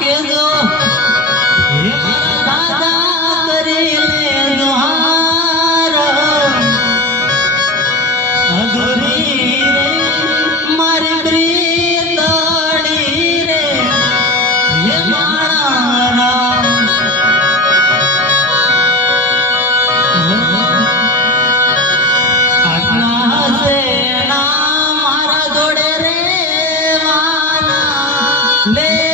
કેજો હે મારા દાદા કરી લે દુહાર અધૂરી રે મારી પ્રીતડી રે હે મારા આટલા સેના મારા જોડે રે વાના લે